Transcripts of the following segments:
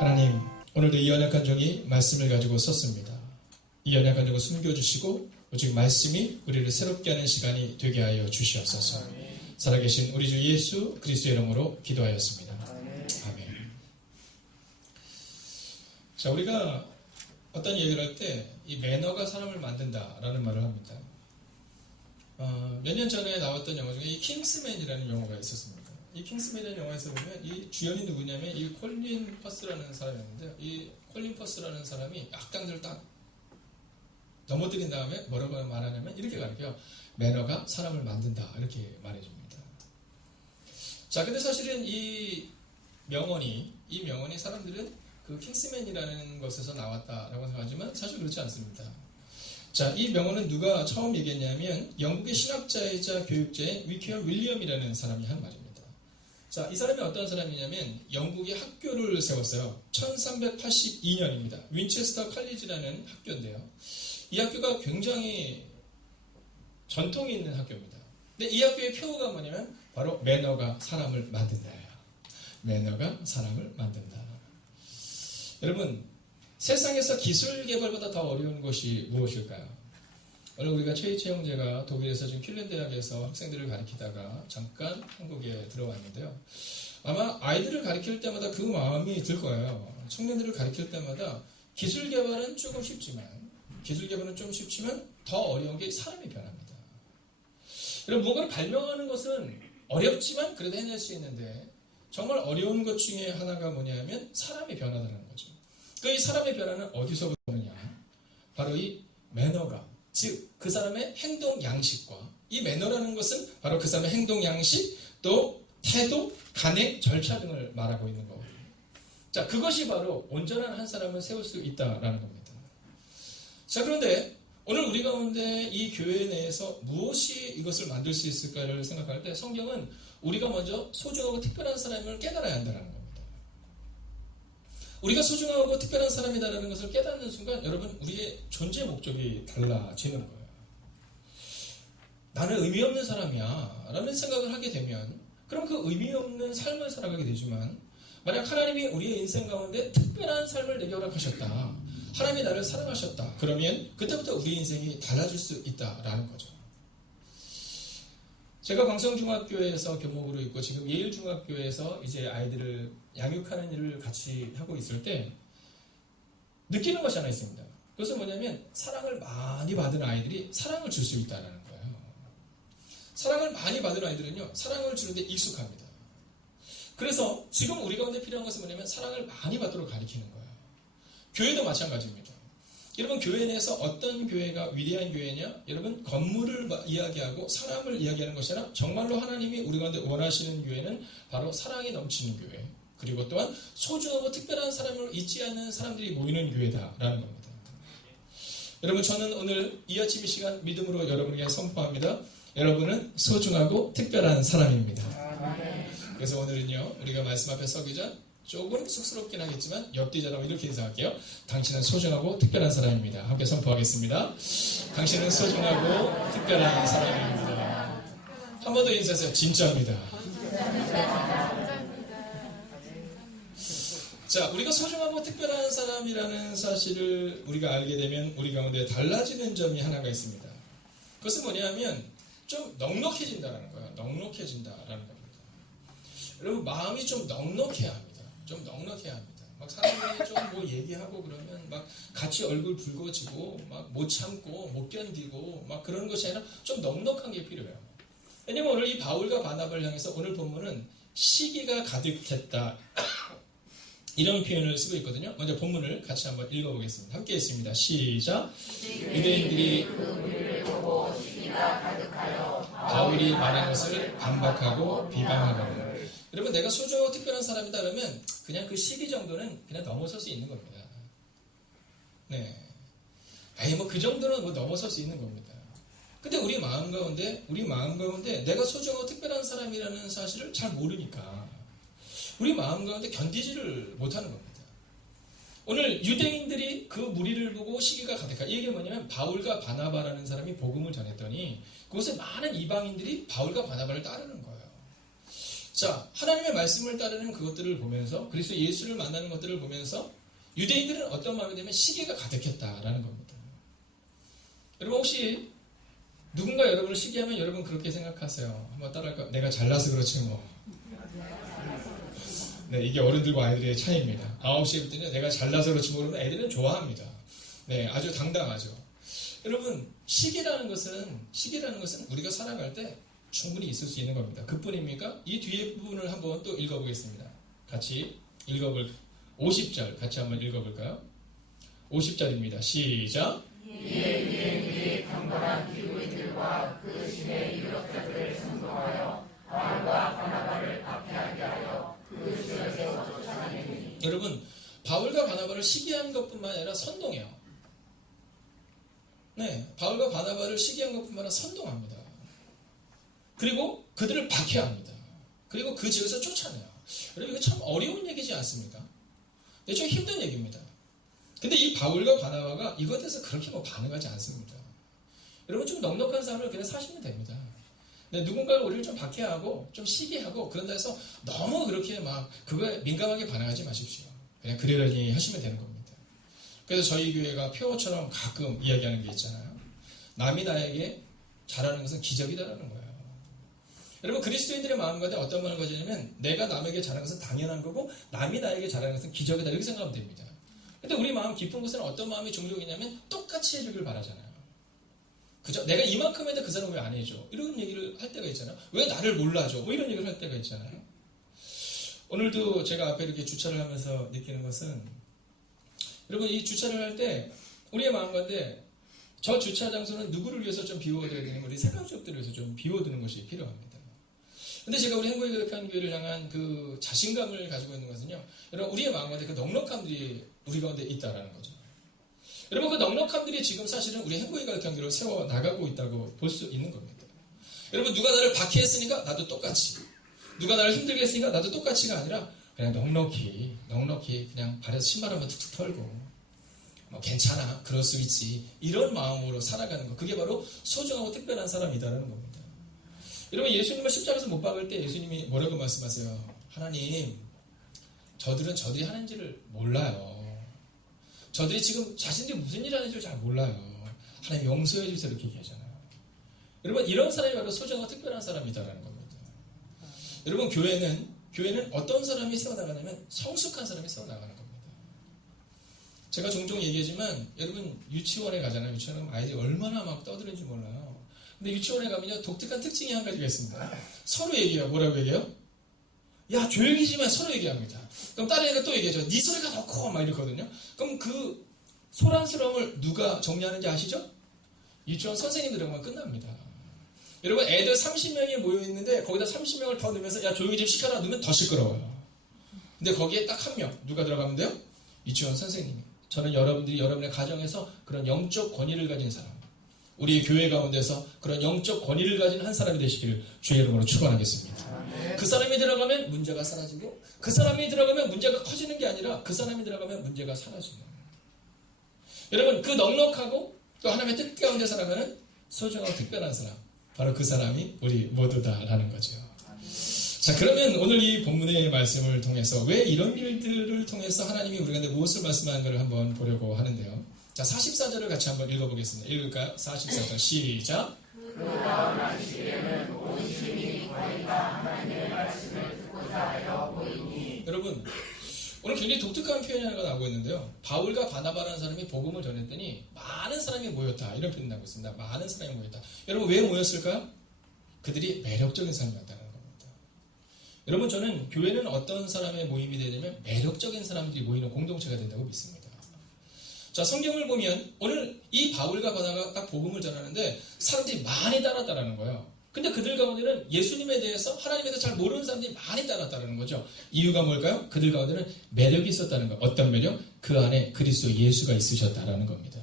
하나님, 오늘도 이 연약한 종이 말씀을 가지고 섰습니다. 이 연약한 종을 숨겨주시고 오직 말씀이 우리를 새롭게 하는 시간이 되게 하여 주시옵소서. 살아계신 우리 주 예수 그리스도의 이름으로 기도하였습니다. 아멘. 자, 우리가 어떤 얘기를 할 때 이 매너가 사람을 만든다라는 말을 합니다. 몇 년 전에 나왔던 영화 중에 이 킹스맨이라는 영화가 있었습니다. 이 킹스맨이라는 영화에서 보면 이 주연이 누구냐면 이 콜린 퍼스라는 사람이었는데, 이 콜린 퍼스라는 사람이 악당들을 딱 넘어뜨린 다음에 뭐라고 말하냐면 이렇게 가르쳐요. 매너가 사람을 만든다, 이렇게 말해줍니다. 자, 근데 사실은 이 명언이 사람들은 그 킹스맨이라는 것에서 나왔다라고 생각하지만 사실 그렇지 않습니다. 자, 이 명언은 누가 처음 얘기했냐면 영국의 신학자이자 교육자인 위케어 윌리엄이라는 사람이 한 말입니다. 자, 이 사람이 어떤 사람이냐면 영국의 학교를 세웠어요. 1382년입니다. 윈체스터 칼리지라는 학교인데요. 이 학교가 굉장히 전통이 있는 학교입니다. 근데 이 학교의 표어가 뭐냐면 바로 매너가 사람을 만든다예요. 매너가 사람을 만든다. 여러분, 세상에서 기술 개발보다 더 어려운 것이 무엇일까요? 오늘 우리가 최희채 형제가 독일에서 지금 퀼렌 대학에서 학생들을 가르치다가 잠깐 한국에 들어왔는데요. 아마 아이들을 가르칠 때마다 그 마음이 들 거예요. 청년들을 가르칠 때마다 기술 개발은 조금 쉽지만 더 어려운 게 사람이 변합니다. 여러분, 뭔가를 발명하는 것은 어렵지만 그래도 해낼 수 있는데 정말 어려운 것 중에 하나가 뭐냐면 사람이 변하다는 거죠. 이 사람의 변화는 어디서 오느냐? 바로 이 매너가, 즉 그 사람의 행동 양식과, 이 매너라는 것은 바로 그 사람의 행동 양식, 또 태도, 간행, 절차 등을 말하고 있는 거거든요. 자, 그것이 바로 온전한 한 사람을 세울 수 있다라는 겁니다. 자, 그런데 오늘 우리 가운데 이 교회 내에서 무엇이 이것을 만들 수 있을까를 생각할 때 성경은 우리가 먼저 소중하고 특별한 사람을 깨달아야 한다는 겁니다. 우리가 소중하고 특별한 사람이다라는 것을 깨닫는 순간 여러분, 우리의 존재 목적이 달라지는 거예요. 나는 의미 없는 사람이야 라는 생각을 하게 되면 그럼 그 의미 없는 삶을 살아가게 되지만, 만약 하나님이 우리의 인생 가운데 특별한 삶을 내게 허락하셨다, 하나님이 나를 사랑하셨다, 그러면 그때부터 우리 인생이 달라질 수 있다라는 거죠. 제가 광성중학교에서 교목으로 있고 지금 예일중학교에서 이제 아이들을 양육하는 일을 같이 하고 있을 때 느끼는 것이 하나 있습니다. 그것은 뭐냐면 사랑을 많이 받은 아이들이 사랑을 줄 수 있다는 거예요. 사랑을 많이 받은 아이들은요, 사랑을 주는데 익숙합니다. 그래서 지금 우리 가운데 필요한 것은 뭐냐면 사랑을 많이 받도록 가르치는 거예요. 교회도 마찬가지입니다. 여러분, 교회 내에서 어떤 교회가 위대한 교회냐? 여러분, 건물을 이야기하고 사람을 이야기하는 것이 아니라 정말로 하나님이 우리 가운데 원하시는 교회는 바로 사랑이 넘치는 교회, 그리고 또한 소중하고 특별한 사람을 잊지 않는 사람들이 모이는 교회다라는 겁니다. 여러분, 저는 오늘 이 아침 이 시간 믿음으로 여러분에게 선포합니다. 여러분은 소중하고 특별한 사람입니다. 그래서 오늘은요, 우리가 말씀 앞에 서기 전 조금 쑥스럽긴 하겠지만 옆뒤 자라고 이렇게 인사할게요. 당신은 소중하고 특별한 사람입니다. 함께 선포하겠습니다. 당신은 소중하고 특별한 사람입니다. 한 번 더 인사하세요. 진짜입니다. 자, 우리가 소중하고 특별한 사람이라는 사실을 우리가 알게 되면 우리 가운데 달라지는 점이 하나가 있습니다. 그것은 뭐냐면 좀 넉넉해진다는 거예요. 넉넉해진다라는 겁니다. 여러분, 마음이 좀 넉넉해야 합니다. 좀 넉넉해야 합니다. 막 사람들이 좀 뭐 얘기하고 그러면 막 같이 얼굴 붉어지고 막 못 참고 못 견디고 막 그런 것이 아니라 좀 넉넉한 게 필요해요. 왜냐면 오늘 이 바울과 바나바를 향해서 오늘 본문은 시기가 가득했다 이런 표현을 쓰고 있거든요. 먼저 본문을 같이 한번 읽어보겠습니다. 함께 했습니다. 시작. 유대인들이 그 무리를 보고 시기가 가득하여 바울이 말한 것을 반박하고 비방하거든. 여러분, 내가 소중하고 특별한 사람이다 그러면 그냥 그 시기 정도는 그냥 넘어설 수 있는 겁니다. 네. 아니, 뭐 그 정도는 뭐 넘어설 수 있는 겁니다. 근데 우리 마음 가운데 내가 소중하고 특별한 사람이라는 사실을 잘 모르니까 우리 마음 가운데 견디지를 못하는 겁니다. 오늘 유대인들이 그 무리를 보고 시기가 가득하. 이게 뭐냐면 바울과 바나바라는 사람이 복음을 전했더니 그곳에 많은 이방인들이 바울과 바나바를 따르는 거예요. 자, 하나님의 말씀을 따르는 그것들을 보면서 그리스도 예수를 만나는 것들을 보면서 유대인들은 어떤 마음이 되면 시기가 가득했다라는 겁니다. 여러분 혹시 누군가 여러분을 시기하면 여러분 그렇게 생각하세요? 한번 따라할까요? 내가 잘나서 그렇지 뭐. 네, 이게 어른들과 아이들의 차이입니다. 9시부터는 내가 잘나서 그렇지 모르면 애들은 좋아합니다. 네, 아주 당당하죠. 여러분, 시기라는 것은 우리가 살아갈 때 충분히 있을 수 있는 겁니다. 그뿐입니까? 이 뒤에 부분을 한번 또 읽어보겠습니다. 같이 50절 같이 한번 읽어볼까요? 50절입니다. 시작. 이에 강건한 기후인들과 그 신의 유력자들을 선동하여 바울과 바나바를 박해하게 하여 그 지역에서 쫓아내니. 여러분, 바울과 바나바를 시기한 것뿐만 아니라 선동해요. 네, 바울과 바나바를 시기한 것뿐만 아니라 선동합니다. 그리고 그들을 박해합니다. 그리고 그 지역에서 쫓아내요. 여러분, 이거 참 어려운 얘기지 않습니까? 네, 좀 힘든 얘기입니다. 근데 이 바울과 바나바가 이것에 대해서 그렇게 반응하지 않습니다. 여러분, 좀 넉넉한 삶을 그냥 사시면 됩니다. 네, 누군가가 우리를 좀 박해하고 좀 시기하고 그런 데서 너무 그렇게 그거에 민감하게 반응하지 마십시오. 그냥 그러려니 하시면 되는 겁니다. 그래서 저희 교회가 표어처럼 가끔 이야기하는 게 있잖아요. 남이 나에게 잘하는 것은 기적이다라는 거예요. 여러분, 그리스도인들의 마음가운데 어떤 마음을 가지냐면 내가 남에게 잘하는 것은 당연한 거고 남이 나에게 잘하는 것은 기적이다 이렇게 생각하면 됩니다. 근데 우리 마음 깊은 곳에는 어떤 마음이 종족이냐면 똑같이 해주길 바라잖아요. 그죠? 내가 이만큼 했는데 그 사람은 왜 안 해줘? 이런 얘기를 할 때가 있잖아요. 왜 나를 몰라줘? 뭐 이런 얘기를 할 때가 있잖아요. 오늘도 제가 앞에 이렇게 주차를 하면서 느끼는 것은 여러분, 이 주차를 할 때 우리의 마음가운데 저 주차 장소는 누구를 위해서 좀 비워둬야 되는 우리 생각족들을 위해서 좀 비워두는 것이 필요합니다. 근데 제가 우리 행복의 거룩한 교회를 향한 그 자신감을 가지고 있는 것은요, 여러분, 우리의 마음 가운데 그 넉넉함들이 우리 가운데 있다라는 거죠. 여러분, 그 넉넉함들이 지금 사실은 우리 행복의 거룩한 교회를 세워 나가고 있다고 볼 수 있는 겁니다. 여러분, 누가 나를 박해했으니까 나도 똑같이, 누가 나를 힘들게 했으니까 나도 똑같이가 아니라 그냥 넉넉히 그냥 발에서 신발 한번 툭툭 털고 괜찮아, 그럴 수 있지, 이런 마음으로 살아가는 것, 그게 바로 소중하고 특별한 사람이다라는 겁니다. 여러분, 예수님을 십자가에서 못 박을 때 예수님이 뭐라고 말씀하세요? 하나님, 저들이 하는지를 몰라요. 저들이 지금 자신들이 무슨 일 하는지를 잘 몰라요. 하나님 용서해 주세요, 이렇게 얘기하잖아요. 여러분, 이런 사람이 바로 소중하고 특별한 사람이다라는 겁니다. 여러분, 교회는 어떤 사람이 세워나가냐면 성숙한 사람이 세워나가는 겁니다. 제가 종종 얘기하지만 여러분, 유치원에 가잖아요. 유치원에 가면 아이들이 얼마나 막 떠드는지 몰라요. 근데 유치원에 가면요, 독특한 특징이 한 가지가 있습니다. 서로 얘기해요. 뭐라고 얘기해요? 야, 조용히 지만 서로 얘기합니다. 그럼 다른 애가 또 얘기하죠. 네 소리가 더 커! 막 이렇거든요. 그럼 그 소란스러움을 누가 정리하는지 아시죠? 유치원 선생님이 들어가면 끝납니다. 여러분, 애들 30명이 모여있는데 거기다 30명을 더 넣으면서 야, 조용히 좀 시켜라 넣으면 더 시끄러워요. 근데 거기에 딱 한 명, 누가 들어가면 돼요? 유치원 선생님이. 저는 여러분들이 여러분의 가정에서 그런 영적 권위를 가진 사람, 우리 교회 가운데서 그런 영적 권위를 가진 한 사람이 되시기를 주의 이름으로 축원하겠습니다. 그 사람이 들어가면 문제가 사라지고, 그 사람이 들어가면 문제가 커지는 게 아니라 그 사람이 들어가면 문제가 사라지는 거예요. 여러분, 그 넉넉하고 또 하나님의 뜻 가운데 살아가는 소중하고 특별한 사람, 바로 그 사람이 우리 모두다라는 거죠. 자, 그러면 오늘 이 본문의 말씀을 통해서 왜 이런 일들을 통해서 하나님이 우리한테 무엇을 말씀하는 것을 한번 보려고 하는데요. 자, 44절을 같이 한번 읽어보겠습니다. 읽을까요? 44절 시작. 그 다음 안식일에는 온 시민이 거의 다 하나님의 말씀을 듣고자 하여 모이니. 여러분, 오늘 굉장히 독특한 표현이 하나가 나오고 있는데요. 바울과 바나바라는 사람이 복음을 전했더니 많은 사람이 모였다, 이런 표현이 나오고 있습니다. 많은 사람이 모였다. 여러분, 왜 모였을까요? 그들이 매력적인 사람이었다는 겁니다. 여러분, 저는 교회는 어떤 사람의 모임이 되냐면 매력적인 사람들이 모이는 공동체가 된다고 믿습니다. 자, 성경을 보면 오늘 이 바울과 바나바가 딱 복음을 전하는데 사람들이 많이 따랐다는 거예요. 근데 그들 가운데는 예수님에 대해서, 하나님에 대해서 잘 모르는 사람들이 많이 따랐다는 거죠. 이유가 뭘까요? 그들 가운데는 매력이 있었다는 거예요. 어떤 매력? 그 안에 그리스도 예수가 있으셨다라는 겁니다.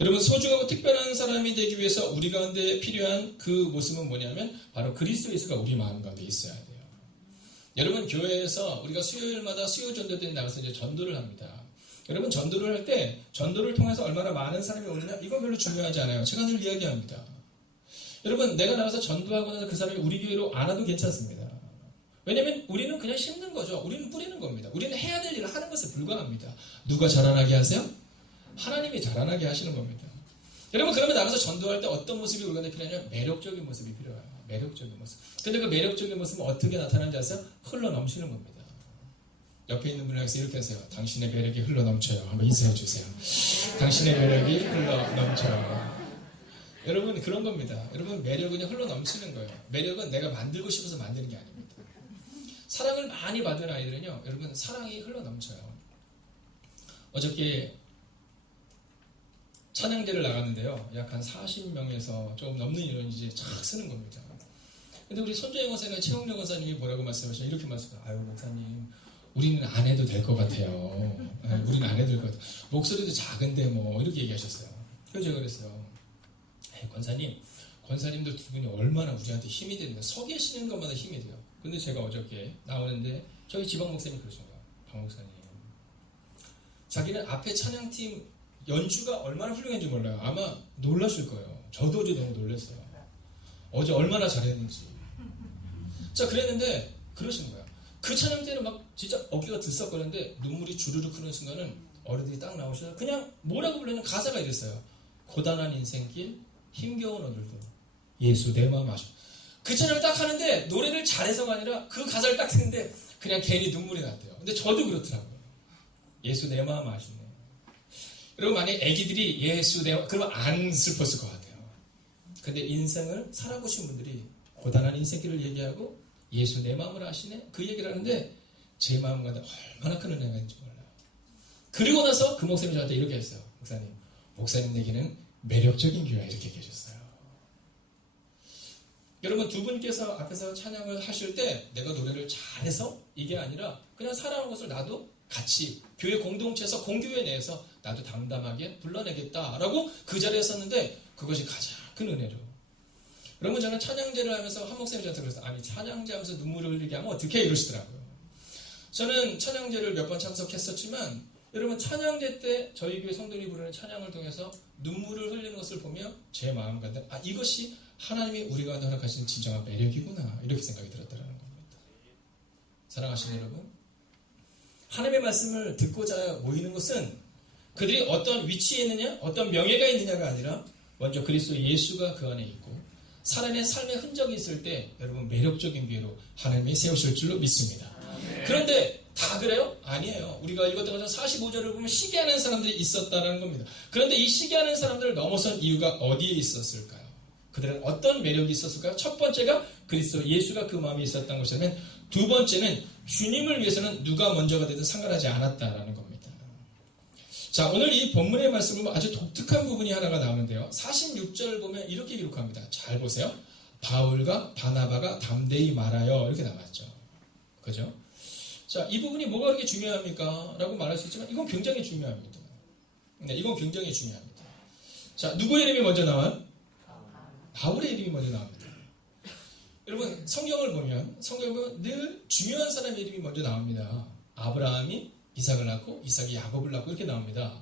여러분, 소중하고 특별한 사람이 되기 위해서 우리 가운데 필요한 그 모습은 뭐냐면 바로 그리스도 예수가 우리 마음 가운데 있어야 돼요. 여러분, 교회에서 우리가 수요일마다 수요 전도들이 나가서 이제 전도를 합니다. 여러분, 전도를 할 때 전도를 통해서 얼마나 많은 사람이 오느냐, 이건 별로 중요하지 않아요. 제가 늘 이야기합니다. 여러분, 내가 나가서 전도하고 나서 그 사람이 우리 교회로 안 와도 괜찮습니다. 왜냐면 우리는 그냥 심는 거죠. 우리는 뿌리는 겁니다. 우리는 해야 될 일을 하는 것에 불과합니다. 누가 자라나게 하세요? 하나님이 자라나게 하시는 겁니다. 여러분, 그러면 나가서 전도할 때 어떤 모습이 우리가 필요하냐면 매력적인 모습이 필요해요. 매력적인 모습. 근데 그 매력적인 모습은 어떻게 나타나는지 아세요? 흘러 넘치는 겁니다. 옆에 있는 분에게 이렇게 하세요. 당신의 매력이 흘러 넘쳐요. 한번 인사해 주세요. 당신의 매력이 흘러 넘쳐요. 여러분, 그런 겁니다. 여러분, 매력은 흘러 넘치는 거예요. 매력은 내가 만들고 싶어서 만드는 게 아닙니다. 사랑을 많이 받은 아이들은요, 여러분, 사랑이 흘러 넘쳐요. 어저께 찬양대를 나갔는데요, 약 한 40명에서 조금 넘는 인원이 이제 착 쓰는 겁니다. 근데 우리 손재영 원사님, 최홍정 원사님이 뭐라고 말씀하시냐, 이렇게 말씀하세요. 아유, 목사님, 우리는 안 해도 될 것 같아요. 네, 우리는 안 해도 될 것 같아요. 목소리도 작은데 뭐, 이렇게 얘기하셨어요. 그래서 제가 그랬어요. 권사님들 두 분이 얼마나 우리한테 힘이 됩니까? 서 계시는 것마다 힘이 돼요. 근데 제가 어저께 나오는데 저희 지방 목사님이 그러신 거예요. 박 목사님, 자기는 앞에 찬양팀 연주가 얼마나 훌륭한지 몰라요. 아마 놀랐을 거예요. 저도 어제 너무 놀랐어요. 어제 얼마나 잘했는지. 자, 그랬는데 그러시는 거예요. 그 찬양 때는 막 진짜 어깨가 들썩거리는데 눈물이 주르륵 흐르는 순간은 어른들이 딱 나오셔서 그냥 뭐라고 불르는 가사가 이랬어요. 고단한 인생길, 힘겨운 오늘도 예수 내 마음 아시오. 그 찬양을 딱 하는데 노래를 잘해서가 아니라 그 가사를 딱 듣는데 그냥 괜히 눈물이 났대요. 근데 저도 그렇더라고요. 예수 내 마음 아시네. 여러분, 만약에 애기들이 예수 내 마음, 그러면 안 슬펐을 것 같아요. 근데 인생을 살아보신 분들이 고단한 인생길을 얘기하고 예수 내 마음을 아시네? 그 얘기를 하는데 제 마음 가운데 얼마나 큰 은혜가 있는지 몰라요. 그리고 나서 그 목사님이 저한테 이렇게 했어요. 목사님 내게는 매력적인 교회야, 이렇게 얘기하셨어요. 여러분, 두 분께서 앞에서 찬양을 하실 때 내가 노래를 잘해서 이게 아니라 그냥 살아온 것을 나도 같이 교회 공동체에서 공교회 내에서 나도 담담하게 불러내겠다라고 그 자리에 섰는데 그것이 가장 큰 은혜로. 여러분, 저는 찬양제를 하면서 한 목사님이 저한테 그랬어요. 아니, 찬양제 하면서 눈물을 흘리게 하면 어떻게 이러시더라고요. 저는 찬양제를 몇 번 참석했었지만 여러분, 찬양제 때 저희 교회 성도들이 부르는 찬양을 통해서 눈물을 흘리는 것을 보며 제 마음 가운데 이것이 하나님이 우리 가운데 허락하신 진정한 매력이구나, 이렇게 생각이 들었다는 겁니다. 사랑하시는 여러분, 하나님의 말씀을 듣고자 모이는 것은 그들이 어떤 위치에 있느냐, 어떤 명예가 있느냐가 아니라 먼저 그리스도 예수가 그 안에 있고 살아낸 삶의 흔적이 있을 때 여러분, 매력적인 교회로 하나님이 세우실 줄로 믿습니다. 그런데 다 그래요? 아니에요. 우리가 읽었던 것처럼 45절을 보면 시기하는 사람들이 있었다는 겁니다. 그런데 이 시기하는 사람들을 넘어선 이유가 어디에 있었을까요? 그들은 어떤 매력이 있었을까요? 첫 번째가 그리스도 예수가 그 마음에 있었던 것이라면, 두 번째는 주님을 위해서는 누가 먼저가 되든 상관하지 않았다라는 겁니다. 자, 오늘 이 본문의 말씀은 아주 독특한 부분이 하나가 나오는데요. 46절 보면 이렇게 기록합니다. 잘 보세요. 바울과 바나바가 담대히 말하여, 이렇게 나왔죠. 그죠? 자, 이 부분이 뭐가 그렇게 중요합니까? 라고 말할 수 있지만 이건 굉장히 중요합니다. 네, 이건 굉장히 중요합니다. 자, 누구의 이름이 먼저 나와요? 바울의 이름이 먼저 나옵니다. 여러분, 성경을 보면 늘 중요한 사람의 이름이 먼저 나옵니다. 아브라함이 이삭을 낳고 이삭이 야곱을 낳고 이렇게 나옵니다.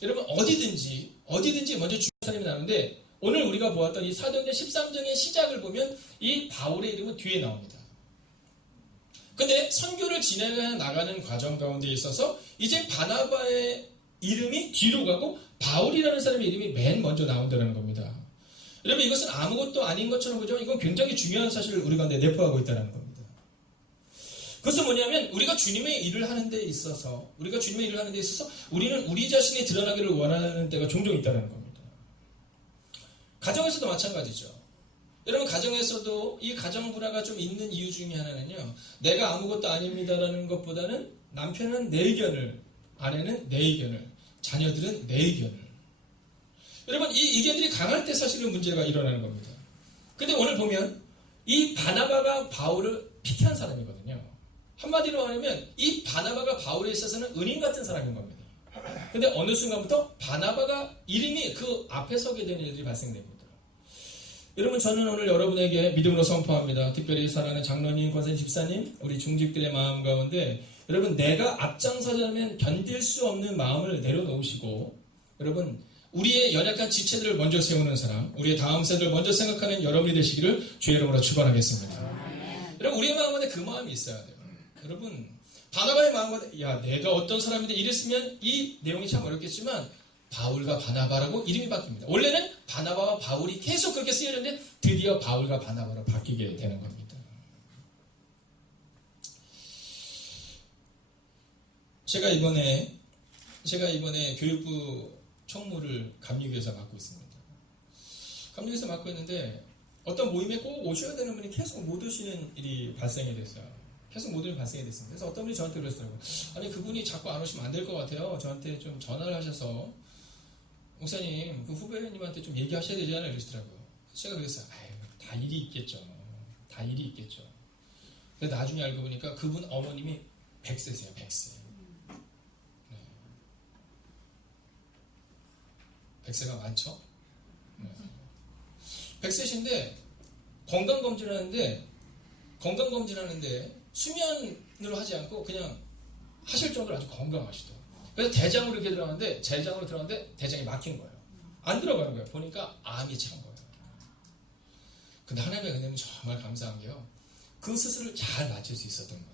여러분, 어디든지 먼저 중요한 사람이 나오는데 오늘 우리가 보았던 이 사도행전 13장의 시작을 보면 이 바울의 이름은 뒤에 나옵니다. 근데 선교를 진행해 나가는 과정 가운데 있어서 이제 바나바의 이름이 뒤로 가고 바울이라는 사람의 이름이 맨 먼저 나온다는 겁니다. 여러분, 이것은 아무것도 아닌 것처럼 보지만 이건 굉장히 중요한 사실을 우리 가운데 내포하고 있다는 겁니다. 그것은 뭐냐면 우리가 주님의 일을 하는 데 있어서 우리는 우리 자신이 드러나기를 원하는 때가 종종 있다는 겁니다. 가정에서도 마찬가지죠. 여러분, 가정에서도 이 가정 불화가 좀 있는 이유 중에 하나는요, 내가 아무것도 아닙니다라는 것보다는 남편은 내 의견을, 아내는 내 의견을, 자녀들은 내 의견을. 여러분, 이 의견들이 강할 때 사실은 문제가 일어나는 겁니다. 근데 오늘 보면 이 바나바가 바울을 피티한 사람이거든요. 한마디로 말하면 이 바나바가 바울에 있어서는 은인 같은 사람인 겁니다. 근데 어느 순간부터 바나바가 이름이 그 앞에 서게 되는 일들이 발생됩니다. 여러분, 저는 오늘 여러분에게 믿음으로 선포합니다. 특별히 사랑하는 장로님, 권사님, 집사님, 우리 중직들의 마음 가운데 여러분, 내가 앞장서자면 견딜 수 없는 마음을 내려놓으시고, 여러분, 우리의 연약한 지체들을 먼저 세우는 사람, 우리의 다음 세대를 먼저 생각하는 여러분이 되시기를 주의 이름으로 축원하겠습니다. 여러분, 우리의 마음 가운데 그 마음이 있어야 돼요. 여러분, 바나바의 마음은 야, 내가 어떤 사람인데 이랬으면 이 내용이 참 어렵겠지만 바울과 바나바라고 이름이 바뀝니다. 원래는 바나바와 바울이 계속 그렇게 쓰여졌는데 드디어 바울과 바나바로 바뀌게 되는 겁니다. 제가 이번에 교육부 총무를 감리교에서 맡고 있습니다. 감리교에서 맡고 있는데 어떤 모임에 꼭 오셔야 되는 분이 계속 못 오시는 일이 발생이 됐어요. 계속 못 오는 발생이 됐습니다. 그래서 어떤 분이 저한테 그랬어요. 아니, 그분이 자꾸 안 오시면 안 될 것 같아요. 저한테 좀 전화를 하셔서 목사님, 그 후배님한테 좀 얘기하셔야 되지 않아요? 이러시더라고요. 제가 그랬어요. 아유, 다 일이 있겠죠. 다 일이 있겠죠. 근데 나중에 알고 보니까 그분 어머님이 100세세요. 100세. 네. 100세가 많죠? 네. 100세신데 건강검진하는데 수면으로 하지 않고 그냥 하실 정도로 아주 건강하시더라고요. 그래서 대장으로 이렇게 들어갔는데 대장이 막힌 거예요. 안 들어가는 거예요. 보니까 암이 찬 거예요. 근데 하나님의 은혜는 정말 감사한 게요. 그 수술을 잘 마칠 수 있었던 거예요.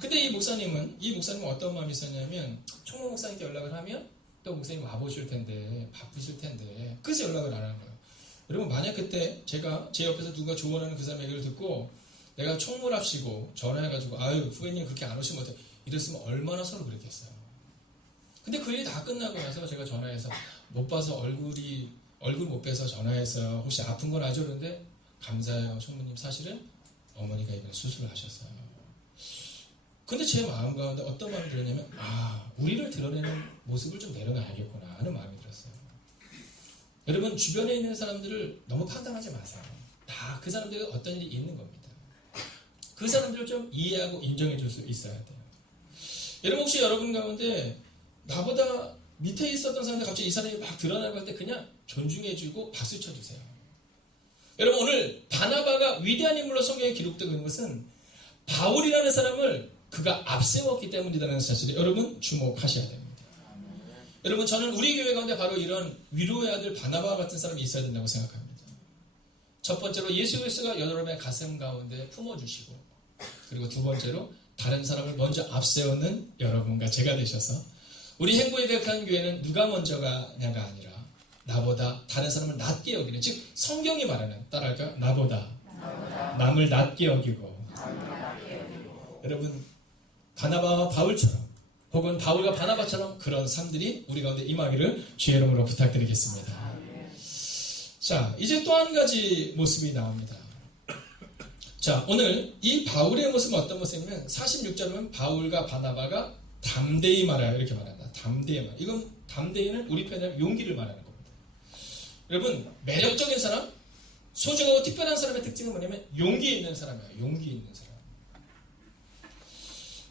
근데 이 목사님은 어떤 마음이 있었냐면 총무 목사님께 연락을 하면 또 목사님 와보실 텐데 바쁘실 텐데 그래서 연락을 안 하는 거예요. 여러분, 만약 그때 제가 제 옆에서 누가 조언하는 그 사람 얘기를 듣고 내가 총무랍시고 전화해가지고 아유 후배님 그렇게 안 오시면 어떡해 이랬으면 얼마나 서로 그랬겠어요. 근데 그 일이 다 끝나고 나서 제가 전화해서 못 봐서 얼굴 못 뵈서 전화해서 혹시 아픈 건 아죠? 그런데 감사해요 총무님, 사실은 어머니가 이번에 수술을 하셨어요. 근데 제 마음 가운데 어떤 마음이 들었냐면 우리를 드러내는 모습을 좀 내려놔야겠구나 하는 마음이 들었어요. 여러분, 주변에 있는 사람들을 너무 판단하지 마세요. 다 그 사람들이 어떤 일이 있는 겁니다. 그 사람들을 좀 이해하고 인정해 줄 수 있어야 돼요. 여러분, 혹시 여러분 가운데 나보다 밑에 있었던 사람들 갑자기 이 사람이 막 드러나고 할 때 그냥 존중해주고 박수 쳐주세요. 여러분, 오늘 바나바가 위대한 인물로 성경에 기록되고 있는 것은 바울이라는 사람을 그가 앞세웠기 때문이라는 사실에 여러분 주목하셔야 됩니다. 여러분, 저는 우리 교회 가운데 바로 이런 위로의 아들 바나바와 같은 사람이 있어야 된다고 생각합니다. 첫 번째로 예수 그리스도가 여러분의 가슴 가운데 품어주시고, 그리고 두 번째로 다른 사람을 먼저 앞세우는 여러분과 제가 되셔서 우리 행복에 대한 교회는 누가 먼저 가냐가 아니라 나보다 다른 사람을 낮게 여기는, 즉 성경이 말하는, 따라할까요? 나보다 남을 낮게 여기고, 여러분 바나바와 바울처럼 혹은 바울과 바나바처럼 그런 삶들이 우리 가운데 임하기를 주의 이름으로 부탁드리겠습니다. 자, 이제 또 한 가지 모습이 나옵니다. 자, 오늘 이 바울의 모습은 어떤 모습이냐면 46절은 바울과 바나바가 담대히 말하여 이렇게 말한다. 담대히 말하여. 이건 담대히는 우리 편에 용기를 말하는 겁니다. 여러분, 매력적인 사람, 소중하고 특별한 사람의 특징은 뭐냐면 용기 있는 사람이에요. 용기 있는 사람.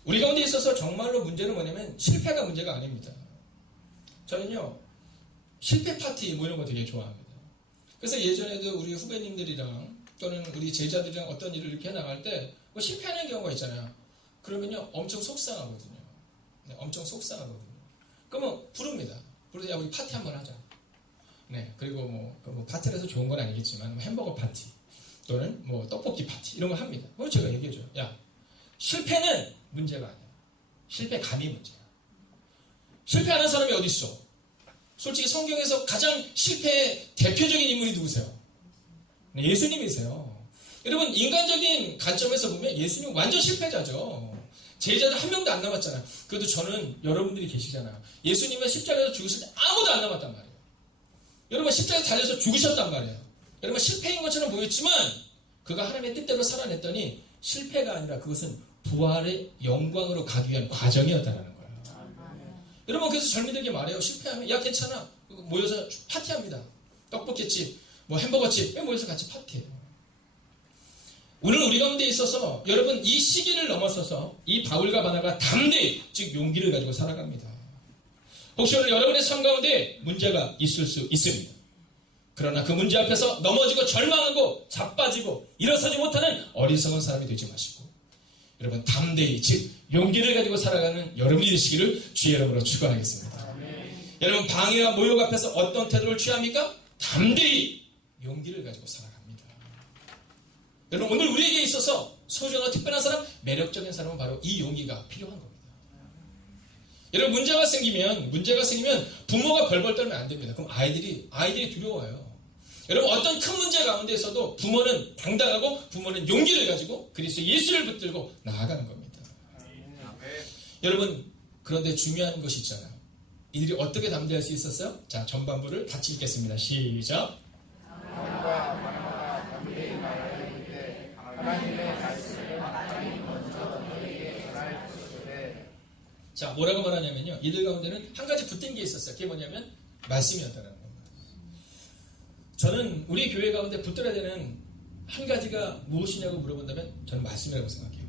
우리 가운데 있어서 정말로 문제는 뭐냐면 실패가 문제가 아닙니다. 저는요, 실패 파티 뭐 이런 거 되게 좋아합니다. 그래서 예전에도 우리 후배님들이랑 또는 우리 제자들이랑 어떤 일을 이렇게 해나갈 때 뭐 실패하는 경우가 있잖아요. 그러면요, 엄청 속상하거든요. 네, 엄청 속상하거든요. 그러면 부릅니다. 부르서 야, 우리 파티 한번 하자. 네, 그리고 뭐 파티라서 좋은 건 아니겠지만 뭐 햄버거 파티 또는 뭐 떡볶이 파티 이런 거 합니다. 뭐 제가 얘기해줘요. 야, 실패는 문제가 아니야. 실패감이 문제야. 실패하는 사람이 어디 있어? 솔직히 성경에서 가장 실패의 대표적인 인물이 누구세요? 네, 예수님이세요. 여러분, 인간적인 관점에서 보면 예수님 완전 실패자죠. 제자들 한 명도 안 남았잖아요. 그래도 저는 여러분들이 계시잖아요. 예수님은 십자가에서 죽으실 때 아무도 안 남았단 말이에요. 여러분, 십자가에 달려서 죽으셨단 말이에요. 여러분, 실패인 것처럼 보였지만 그가 하나님의 뜻대로 살아냈더니 실패가 아니라 그것은 부활의 영광으로 가기 위한 과정이었다는 거예요. 여러분, 그래서 젊은이들에게 말해요. 실패하면 야, 괜찮아. 모여서 파티합니다. 떡볶이집, 뭐 햄버거집 모여서 같이 파티해요. 오늘 우리 가운데 있어서 여러분, 이 시기를 넘어서서 이 바울과 바나가 담대히, 즉 용기를 가지고 살아갑니다. 혹시 오늘 여러분의 삶 가운데 문제가 있을 수 있습니다. 그러나 그 문제 앞에서 넘어지고 절망하고 자빠지고 일어서지 못하는 어리석은 사람이 되지 마시고 여러분, 담대히, 즉 용기를 가지고 살아가는 여러분이 되시기를 주의 이름으로 축원하겠습니다. 여러분, 방해와 모욕 앞에서 어떤 태도를 취합니까? 담대히 용기를 가지고 살아갑니다. 여러분 오늘 우리에게 있어서 소중하고 특별한 사람, 매력적인 사람은 바로 이 용기가 필요한 겁니다. 여러분 문제가 생기면 부모가 벌벌 떨면 안 됩니다. 그럼 아이들이 두려워요. 여러분 어떤 큰 문제 가운데서도 부모는 당당하고 부모는 용기를 가지고 그리스도 예수를 붙들고 나아가는 겁니다. 여러분 그런데 중요한 것이 있잖아요. 이들이 어떻게 담대할 수 있었어요? 자, 전반부를 같이 읽겠습니다. 시작. 자, 뭐라고 말하냐면요. 이들 가운데는 한 가지 붙은 게 있었어요. 그게 뭐냐면 말씀이었다는 겁니다. 저는 우리 교회 가운데 붙들어야 되는 한 가지가 무엇이냐고 물어본다면 저는 말씀이라고 생각해요.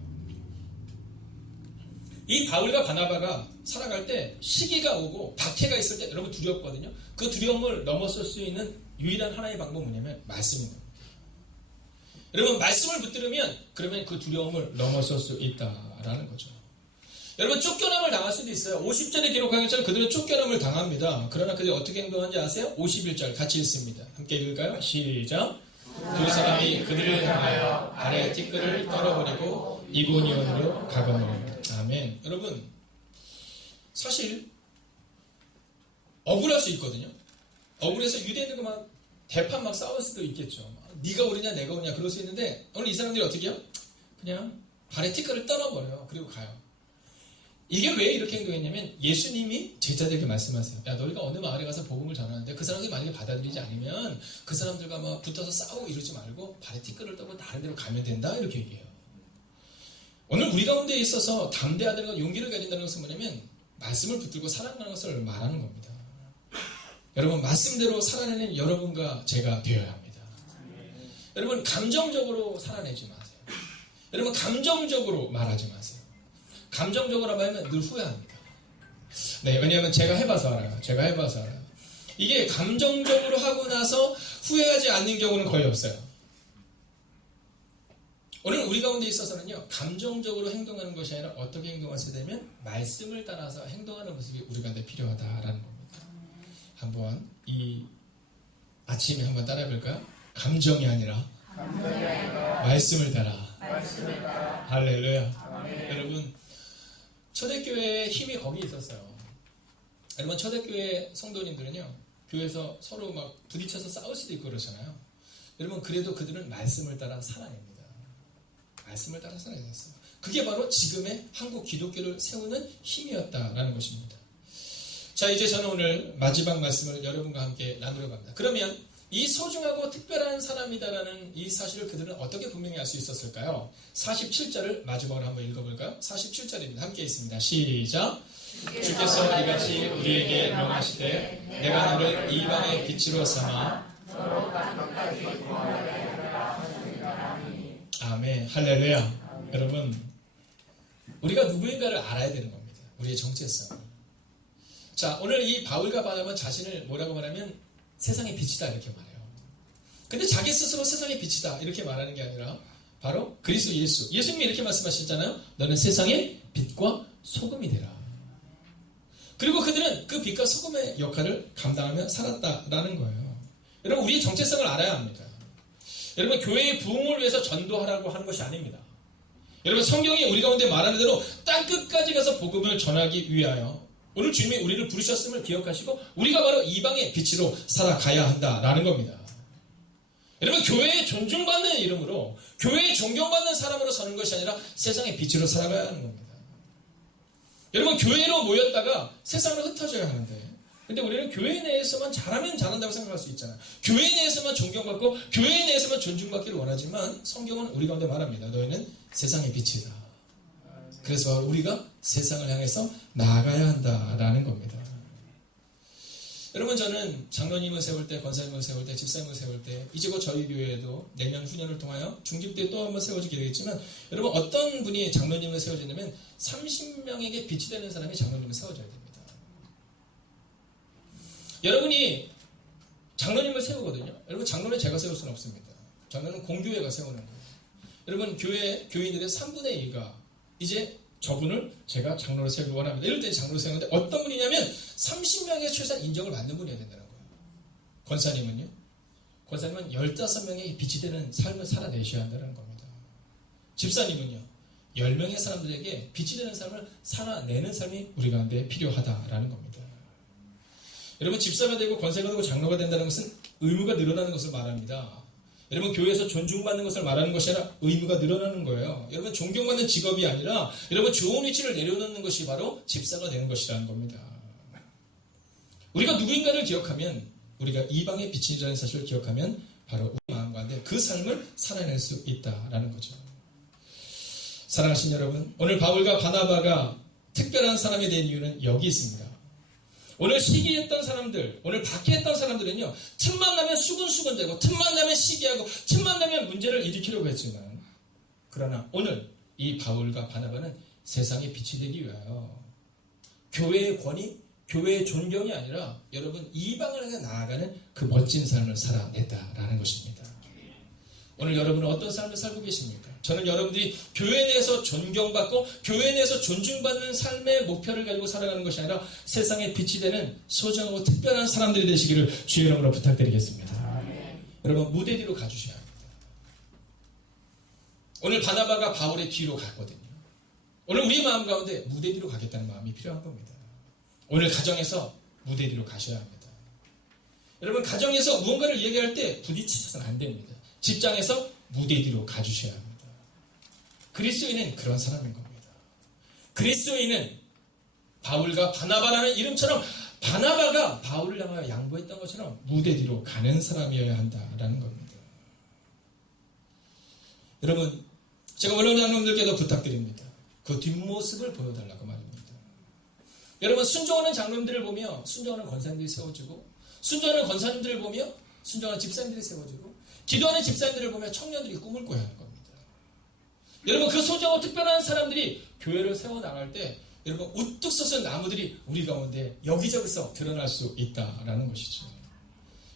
이 바울과 바나바가 살아갈 때 시기가 오고 박해가 있을 때 여러분 두렵거든요. 그 두려움을 넘어설 수 있는 유일한 하나의 방법은 뭐냐면 말씀인 겁니다. 여러분 말씀을 붙들으면 그러면 그 두려움을 넘어설 수 있다라는 거죠. 여러분 쫓겨남을 당할 수도 있어요. 50절에 기록한 것처럼 그들은 쫓겨남을 당합니다. 그러나 그들이 어떻게 행동하는지 아세요? 51절 같이 읽습니다. 함께 읽을까요? 시작. 두 사람이 그들을 향하여 아래 티끌을 떨어버리고 이고니온으로 가거니와. 아멘. 여러분 사실 억울할 수 있거든요. 억울해서 유대인들과 막 대판 막 싸울 수도 있겠죠. 네가 옳으냐 내가 옳으냐 그럴 수 있는데 오늘 이 사람들이 어떻게 해요? 그냥 발에 티끌을 떨어버려요. 그리고 가요. 이게 왜 이렇게 행동했냐면 예수님이 제자들에게 말씀하세요. 야 너희가 어느 마을에 가서 복음을 전하는데 그 사람들이 만약에 받아들이지 않으면 그 사람들과 막 붙어서 싸우고 이러지 말고 발에 티끌을 떨고 다른 데로 가면 된다 이렇게 얘기해요. 오늘 우리 가운데 있어서 담대하다는 것, 용기를 가진다는 것은 뭐냐면 말씀을 붙들고 살아가는 것을 말하는 겁니다. 여러분 말씀대로 살아내는 여러분과 제가 되어야 합니다. 여러분 감정적으로 살아내지 마세요. 여러분 감정적으로 말하지 마세요. 감정적으로 말하면 늘 후회합니다. 네, 왜냐하면 제가 해봐서 알아요. 이게 감정적으로 하고 나서 후회하지 않는 경우는 거의 없어요. 오늘 우리 가운데 있어서는요, 감정적으로 행동하는 것이 아니라 어떻게 행동하셔야 되면 말씀을 따라서 행동하는 모습이 우리 가운데 필요하다라는 겁니다. 한번 이 아침에 한번 따라해볼까요? 감정이 아니라 말씀을 따라. 할렐루야. 여러분 초대교회의 힘이 거기 있었어요. 여러분 초대교회 성도님들은요, 교회에서 서로 막 부딪혀서 싸울 수도 있고 그러잖아요. 여러분 그래도 그들은 말씀을 따라 살아냅니다. 말씀을 따라 살아냈어요. 그게 바로 지금의 한국 기독교를 세우는 힘이었다라는 것입니다. 자, 이제 저는 오늘 마지막 말씀을 여러분과 함께 나누려고 합니다. 그러면 이 소중하고 특별한 사람이다라는 이 사실을 그들은 어떻게 분명히 알 수 있었을까요? 47절을 마지막으로 한번 읽어볼까요? 47절입니다. 함께 있습니다. 시작. 주께서 이같이 우리에게 명하시되 내가 너를 이방의 빛으로 삼아 아멘. 할렐루야. 여러분 우리가 누구인가를 알아야 되는 겁니다. 우리의 정체성. 자, 오늘 이 바울과 바나바는 자신을 뭐라고 말하면 세상의 빛이다 이렇게 말해요. 근데 자기 스스로 세상의 빛이다 이렇게 말하는 게 아니라 바로 그리스도 예수님이 이렇게 말씀하셨잖아요. 너는 세상의 빛과 소금이 되라. 그리고 그들은 그 빛과 소금의 역할을 감당하며 살았다라는 거예요. 여러분 우리의 정체성을 알아야 합니다. 여러분 교회의 부흥을 위해서 전도하라고 하는 것이 아닙니다. 여러분 성경이 우리 가운데 말하는 대로 땅끝까지 가서 복음을 전하기 위하여 오늘 주님이 우리를 부르셨음을 기억하시고 우리가 바로 이방의 빛으로 살아가야 한다라는 겁니다. 여러분 교회에 존중받는 이름으로 교회에 존경받는 사람으로 서는 것이 아니라 세상의 빛으로 살아가야 하는 겁니다. 여러분 교회로 모였다가 세상으로 흩어져야 하는데 근데 우리는 교회 내에서만 잘하면 잘한다고 생각할 수 있잖아요. 교회 내에서만 존경받고 교회 내에서만 존중받기를 원하지만 성경은 우리 가운데 말합니다. 너희는 세상의 빛이다. 그래서 우리가 세상을 향해서 나아가야 한다라는 겁니다. 여러분 저는 장로님을 세울 때, 권사님을 세울 때, 집사님을 세울 때 이제 곧 저희 교회에도 내년 후년을 통하여 중직대 또 한번 세워지게 되겠지만 여러분 어떤 분이 장로님을 세워지냐면 30명에게 빛이 되는 사람이 장로님을 세워줘야 됩니다. 여러분이 장로님을 세우거든요. 여러분 장로는 제가 세울 수는 없습니다. 장로는 공교회가 세우는 거예요. 여러분 교인들의 3분의 2가 이제 저분을 제가 장로로 세우기 원합니다. 이럴 때 장로로 세우는데 어떤 분이냐면 30명의 최소한 인정을 받는 분이어야 된다는 거예요. 권사님은요? 권사님은 15명의 빛이 되는 삶을 살아내셔야 한다는 겁니다. 집사님은요, 10명의 사람들에게 빛이 되는 삶을 살아내는 삶이 우리 가운데 필요하다라는 겁니다. 여러분, 집사가 되고 권세가 되고 장로가 된다는 것은 의무가 늘어나는 것을 말합니다. 여러분, 교회에서 존중받는 것을 말하는 것이 아니라 의무가 늘어나는 거예요. 여러분, 존경받는 직업이 아니라 여러분, 좋은 위치를 내려놓는 것이 바로 집사가 되는 것이라는 겁니다. 우리가 누구인가를 기억하면, 우리가 이방의 빛이라는 사실을 기억하면 바로 우리 마음 가운데 그 삶을 살아낼 수 있다라는 거죠. 사랑하신 여러분, 오늘 바울과 바나바가 특별한 사람이 된 이유는 여기 있습니다. 오늘 시기했던 사람들, 오늘 박해했던 사람들은요, 틈만 나면 수근수근대고, 틈만 나면 시기하고, 틈만 나면 문제를 일으키려고 했지만, 그러나 오늘 이 바울과 바나바는 세상에 빛이 되기 위하여 교회의 권위, 교회의 존경이 아니라 여러분 이방을 향해 나아가는 그 멋진 삶을 살아냈다라는 것입니다. 오늘 여러분은 어떤 삶을 살고 계십니까? 저는 여러분들이 교회 내에서 존경받고 교회 내에서 존중받는 삶의 목표를 가지고 살아가는 것이 아니라 세상에 빛이 되는 소중하고 특별한 사람들이 되시기를 주의 이름으로 부탁드리겠습니다. 여러분, 무대 뒤로 가주셔야 합니다. 오늘 바나바가 바울의 뒤로 갔거든요. 오늘 우리 마음 가운데 무대 뒤로 가겠다는 마음이 필요한 겁니다. 오늘 가정에서 무대 뒤로 가셔야 합니다. 여러분, 가정에서 무언가를 얘기할 때 부딪히셔서는 안 됩니다. 직장에서 무대 뒤로 가주셔야 합니다. 그리스도인은 그런 사람인 겁니다. 그리스도인은 바울과 바나바라는 이름처럼 바나바가 바울을 향하여 양보했던 것처럼 무대 뒤로 가는 사람이어야 한다라는 겁니다. 여러분, 제가 원로원 장로님들께도 부탁드립니다. 그 뒷모습을 보여달라고 말입니다. 여러분, 순종하는 장로님들을 보며 순종하는 권사님들이 세워지고, 순종하는 권사님들을 보며 순종하는 집사님들이 세워지고, 기도하는 집사님들을 보며 청년들이 꿈을 꿔야 하는 겁니다. 여러분, 그 소중하고 특별한 사람들이 교회를 세워나갈 때 여러분, 우뚝 솟은 나무들이 우리 가운데 여기저기서 드러날 수 있다라는 것이죠.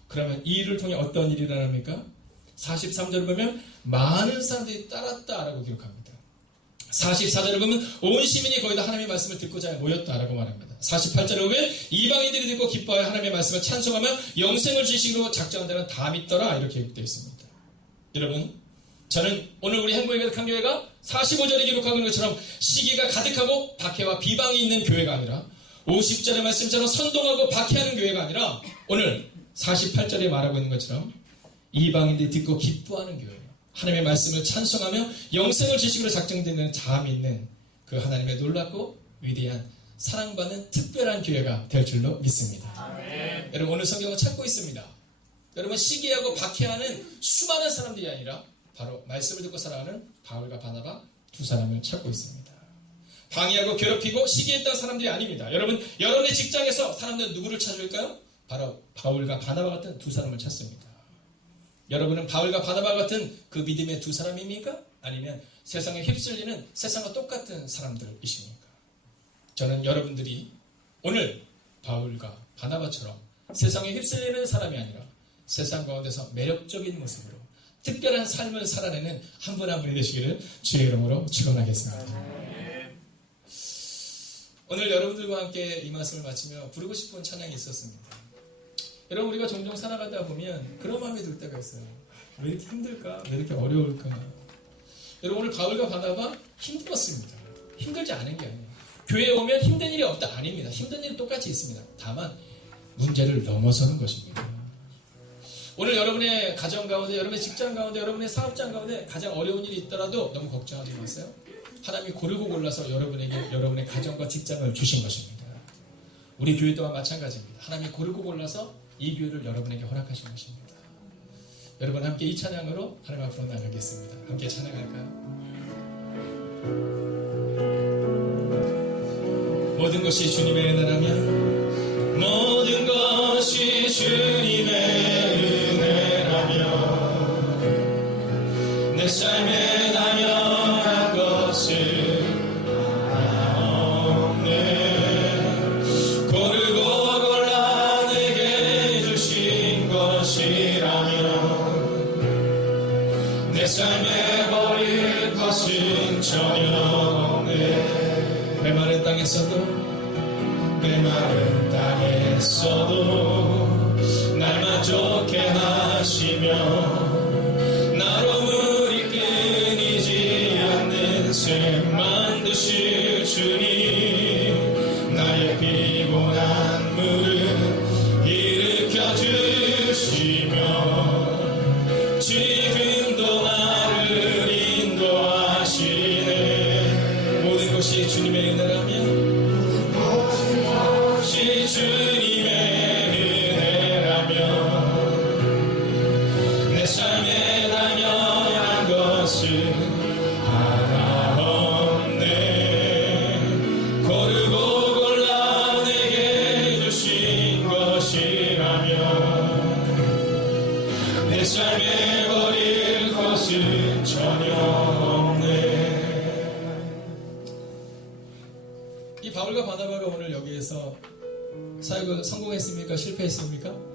그러면 이 일을 통해 어떤 일이 일어납니까? 43절을 보면 많은 사람들이 따랐다라고 기록합니다. 44절을 보면 온 시민이 거의 다 하나님의 말씀을 듣고자 모였다라고 말합니다. 48절을 보면 이방인들이 듣고 기뻐하여 하나님의 말씀을 찬송하며 영생을 주시기로 작정한 자는 다 믿더라, 이렇게 기록되어 있습니다. 여러분, 저는 오늘 우리 행복의 가득한 교회가 45절에 기록하고 있는 것처럼 시기가 가득하고 박해와 비방이 있는 교회가 아니라 50절의 말씀처럼 선동하고 박해하는 교회가 아니라 오늘 48절에 말하고 있는 것처럼 이방인들이 듣고 기뻐하는 교회, 하나님의 말씀을 찬송하며 영생을 주시기로 작정되는 자아 믿는 그 하나님의 놀랍고 위대한 사랑받는 특별한 교회가 될 줄로 믿습니다. 아멘. 여러분, 오늘 성경은 찾고 있습니다. 여러분, 시기하고 박해하는 수많은 사람들이 아니라 바로 말씀을 듣고 살아가는 바울과 바나바 두 사람을 찾고 있습니다. 방해하고 괴롭히고 시기했던 사람들이 아닙니다. 여러분, 여러분의 직장에서 사람들은 누구를 찾을까요? 바로 바울과 바나바 같은 두 사람을 찾습니다. 여러분은 바울과 바나바 같은 그 믿음의 두 사람입니까? 아니면 세상에 휩쓸리는 세상과 똑같은 사람들이십니까? 저는 여러분들이 오늘 바울과 바나바처럼 세상에 휩쓸리는 사람이 아니라 세상 가운데서 매력적인 모습으로 특별한 삶을 살아내는 한 분 한 분이 되시기를 주의 이름으로 축원하겠습니다. 오늘 여러분들과 함께 이 말씀을 마치며 부르고 싶은 찬양이 있었습니다. 여러분, 우리가 종종 살아가다 보면 그런 마음이 들 때가 있어요. 왜 이렇게 힘들까? 왜 이렇게 어려울까? 여러분, 오늘 바울과 바나바 힘들었습니다. 힘들지 않은 게 아니에요. 교회에 오면 힘든 일이 없다, 아닙니다. 힘든 일이 똑같이 있습니다. 다만 문제를 넘어서는 것입니다. 오늘 여러분의 가정 가운데, 여러분의 직장 가운데, 여러분의 사업장 가운데 가장 어려운 일이 있더라도 너무 걱정하지 마세요. 하나님이 고르고 골라서 여러분에게 여러분의 가정과 직장을 주신 것입니다. 우리 교회 또한 마찬가지입니다. 하나님이 고르고 골라서 이 교회를 여러분에게 허락하신 것입니다. 여러분, 함께 이 찬양으로 하나님 앞으로 나가겠습니다. 함께 찬양할까요? 모든 것이 주님의 은혜라면, 모든 것이 주님의 은혜라면, 내 삶에 당연한 것은 하나 없네. 고르고 골라 내게 주신 것이라면, 내 삶에 버릴 것은 전혀 없네. 메마른 땅에서도 날만 좋게 하시며 나로 물이 끊이지 주실 주님 나의 피곤한 무릎 일으켜 주시며 지금도 나를 인도하시네. 모든 것이 주님의 은혜라면 주님의 은혜라면 내 삶에 당연한 것은 하나 없네. 고르고 골라 내게 주신 것이라면 내 삶에 버릴 것은 전혀 없네. 이 바울과 바나바가 오늘 여기에서 사역을 성공했습니까? 실패했습니까?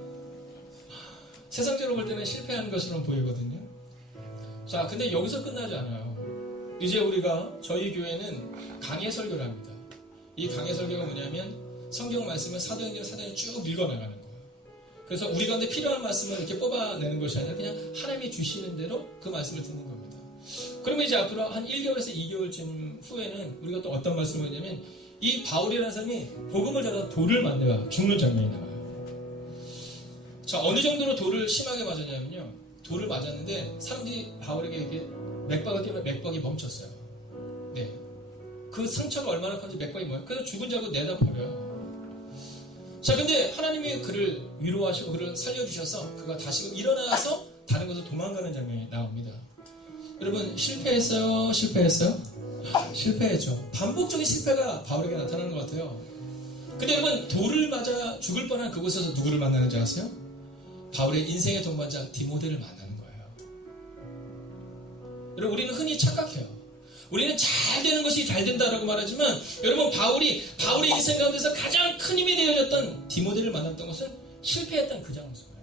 세상적으로 볼 때는 실패한 것처럼 보이거든요. 자, 근데 여기서 끝나지 않아요. 이제 우리가 저희 교회는 강해 설교를 합니다. 이 강해 설교가 뭐냐면 성경 말씀을 사도행전 쭉 읽어나가는 거예요. 그래서 우리 가운데 필요한 말씀을 이렇게 뽑아내는 것이 아니라 그냥 하나님이 주시는 대로 그 말씀을 듣는 겁니다. 그러면 이제 앞으로 한 1개월에서 2개월쯤 후에는 우리가 또 어떤 말씀을 하냐면 이 바울이라는 사람이 복음을 전하다 돌을 맞다가 죽는 장면이 나와요. 자, 어느 정도로 돌을 심하게 맞았냐면요. 돌을 맞았는데 사람들이 바울에게 이렇게 맥박을 끼면 맥박이 멈췄어요. 네. 그 상처가 얼마나 큰지 맥박이 뭐예요? 그래서 죽은 자고 내다 버려요. 자, 근데 하나님이 그를 위로하시고 그를 살려주셔서 그가 다시 일어나서 다른 곳으로 도망가는 장면이 나옵니다. 여러분, 실패했어요? 실패했어요? 실패했죠. 반복적인 실패가 바울에게 나타나는 것 같아요. 근데 여러분, 돌을 맞아 죽을 뻔한 그곳에서 누구를 만나는지 아세요? 바울의 인생의 동반자 디모데를 만나는 거예요. 여러분, 우리는 흔히 착각해요. 우리는 잘 되는 것이 잘 된다라고 말하지만 여러분, 바울의 인생 가운데서 가장 큰 힘이 되어졌던 디모데를 만났던 것은 실패했던 그 장소예요.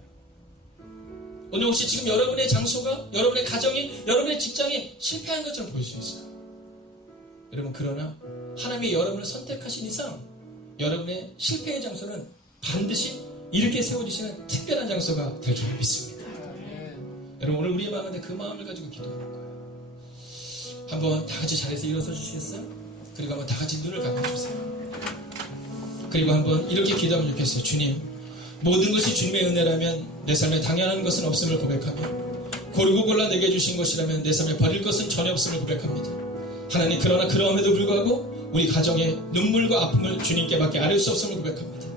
오늘 혹시 지금 여러분의 장소가, 여러분의 가정이, 여러분의 직장이 실패한 것처럼 보일 수 있어요. 여러분, 그러나 하나님이 여러분을 선택하신 이상 여러분의 실패의 장소는 반드시 이렇게 세워주시는 특별한 장소가 될 줄 믿습니다. 여러분, 오늘 우리의 마음에 그 마음을 가지고 기도하는 거예요. 한번 다 같이 자리에서 일어서 주시겠어요? 그리고 한번 다 같이 눈을 감아주세요. 그리고 한번 이렇게 기도하면 좋겠어요. 주님, 모든 것이 주님의 은혜라면 내 삶에 당연한 것은 없음을 고백하며 고르고 골라 내게 주신 것이라면 내 삶에 버릴 것은 전혀 없음을 고백합니다. 하나님, 그러나 그러함에도 불구하고 우리 가정의 눈물과 아픔을 주님께밖에 아뢰 수 없음을 고백합니다.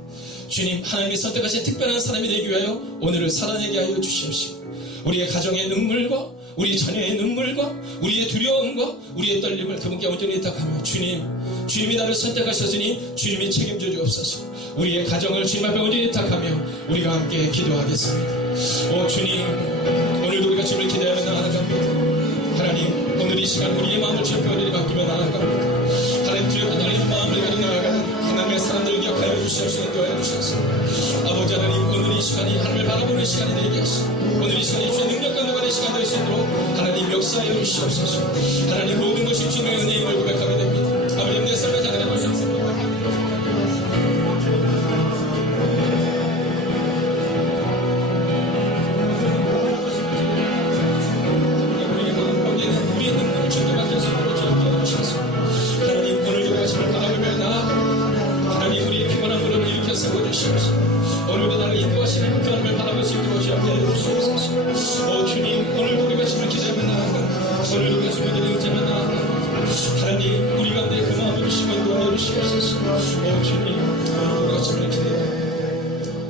주님, 하나님이 선택하신 특별한 사람이 되기 위하여 오늘을 살아내게 하여 주시옵시고 우리의 가정의 눈물과 우리 자녀의 눈물과 우리의 두려움과 우리의 떨림을 그분께 온전히 의탁하며 주님이 나를 선택하셨으니 주님이 책임져 주옵소서. 우리의 가정을 주님 앞에 온전히 의탁하며 우리가 함께 기도하겠습니다. 오 주님, 오늘도 우리가 주님을 기대하며 나아갑니다. 하나님, 오늘 이 시간 우리의 마음을 주님께 온전히 맡기며 나아갑니다. 하나님, 두렵고 떨리는 마음을 가지고 나아가는 하나님의 사람들을 기억하여 주시옵시고 도와여 주시옵소서. 아버지 하나님, 오늘 이 시간이 하나님을 바라보는 시간이 되게 하시고 오늘 이 시간이 주의 능력과 누가의 시간 될 수 있도록 하나님 역사해 주시옵소서. 하나님, 모든 것이 주님의 은혜임을 고백하게 됩니다. 아버지, 내 삶에 자녀를 보시옵소서. 오늘도 나를 인도하시는 그 하나님을 바라볼 수 있도록 주옵게 해주시옵소서. 오 주님, 오늘도 우리가 주님을 기대하며 나아가 오늘도 우리가 주님을 의지하며 나아가 하나님, 우리 가운데 그 마음을 주시고 인도하여 주시옵소서. 오 주님, 오늘도 우리가 주님을 기대하며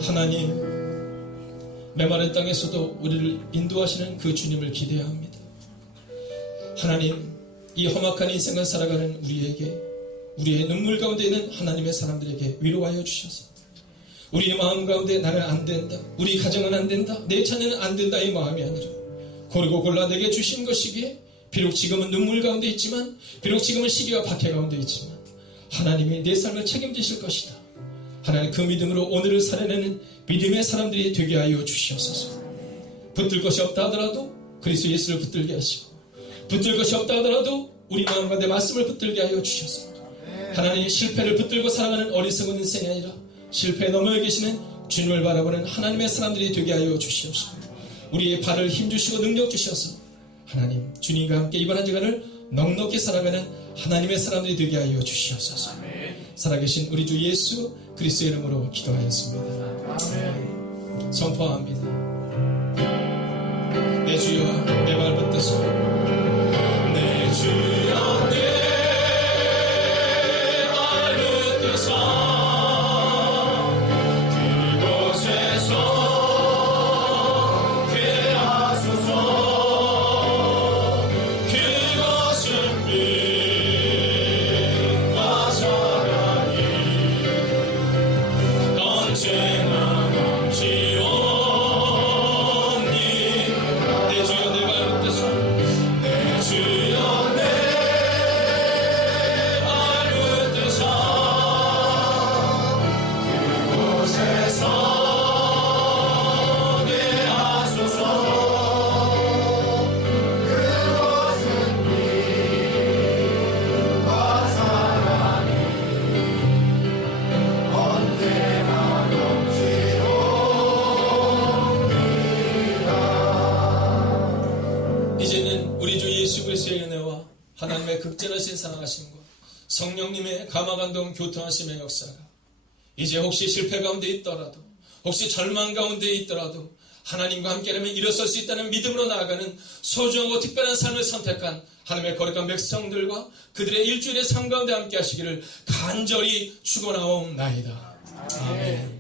하나님, 메마른 땅에서도 우리를 인도하시는 그 주님을 기대해야 합니다. 하나님, 이 험악한 인생을 살아가는 우리에게, 우리의 눈물 가운데 있는 하나님의 사람들에게 위로하여 주셔서 우리의 마음 가운데 나는 안 된다, 우리 가정은 안 된다, 내 자녀는 안 된다 이 마음이 아니라 고르고 골라 내게 주신 것이기에 비록 지금은 눈물 가운데 있지만, 비록 지금은 시기와 박해 가운데 있지만 하나님이 내 삶을 책임지실 것이다. 하나님, 그 믿음으로 오늘을 살아내는 믿음의 사람들이 되게 하여 주시옵소서. 붙들 것이 없다 하더라도 그리스도 예수를 붙들게 하시고, 붙들 것이 없다 하더라도 우리 마음 가운데 말씀을 붙들게 하여 주셔서 하나님, 실패를 붙들고 살아가는 어리석은 인생이 아니라 실패에 넘어 계시는 주님을 바라보는 하나님의 사람들이 되게 하여 주시옵소서. 우리의 발을 힘주시고 능력 주셔서 하나님, 주님과 함께 이번 한 주간을 넉넉히 살아가는 하나님의 사람들이 되게 하여 주시옵소서. 살아계신 우리 주 예수 그리스도의 이름으로 기도하였습니다. 선포합니다. 내 주여 내 발 붙드소. 내 주여 내 발 붙드소. 그곳에서 괴하소서. 그것은 믿음과 사랑이 언제나 넘치오니. 내 주여 내 발 붙드소. 내 주여 내 발 붙드소. 그곳에서 괴하소서. 그것은 믿음과 사랑이 언제나 넘치옵니다. 이제는 우리 주 예수 그리스도의 은혜와 하나님의 극진하신 사랑하심과 성령님의 감화감동 교통하심의 역사가 이제 혹시 실패 가운데 있더라도, 혹시 절망 가운데 있더라도 하나님과 함께라면 일어설 수 있다는 믿음으로 나아가는 소중하고 특별한 삶을 선택한 하나님의 거룩한 백성들과 그들의 일주일의 삶 가운데 함께 하시기를 간절히 축원하옵나이다. 아멘.